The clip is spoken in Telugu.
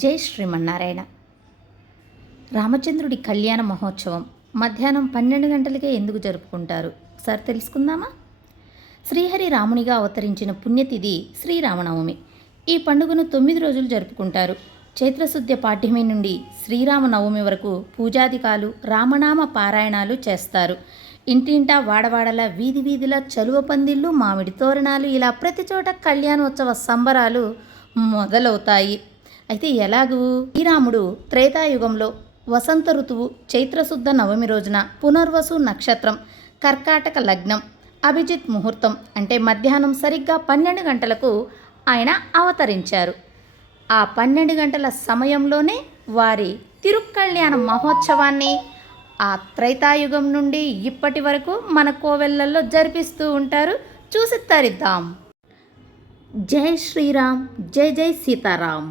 జై శ్రీమన్నారాయణ. రామచంద్రుడి కళ్యాణ మహోత్సవం మధ్యాహ్నం 12 గంటలకే ఎందుకు జరుపుకుంటారు ఒకసారి తెలుసుకుందామా? శ్రీహరి రామునిగా అవతరించిన పుణ్యతిథి శ్రీరామనవమి. ఈ పండుగను 9 రోజులు జరుపుకుంటారు. చైత్రశుద్ధ పాఠ్యమి నుండి శ్రీరామనవమి వరకు పూజాదికాలు, రామనామ పారాయణాలు చేస్తారు. ఇంటింటా వాడవాడల వీధి వీధిల చలువ పందిళ్ళు, మామిడి తోరణాలు, ఇలా ప్రతి చోట కళ్యాణోత్సవ సంబరాలు మొదలవుతాయి. అయితే ఎలాగూ శ్రీరాముడు త్రేతాయుగంలో వసంత ఋతువు చైత్రశుద్ధ నవమి రోజున పునర్వసు నక్షత్రం, కర్కాటక లగ్నం, అభిజిత్ ముహూర్తం అంటే మధ్యాహ్నం సరిగ్గా 12 గంటలకు ఆయన అవతరించారు. ఆ 12 గంటల సమయంలోనే వారి తిరుక్కళ్యాణ మహోత్సవాన్ని ఆ త్రైతాయుగం నుండి ఇప్పటి వరకు మన కోవెళ్లలో జరిపిస్తూ ఉంటారు. చూసి తరిద్దాం. జై శ్రీరామ్, జై జై సీతారాం.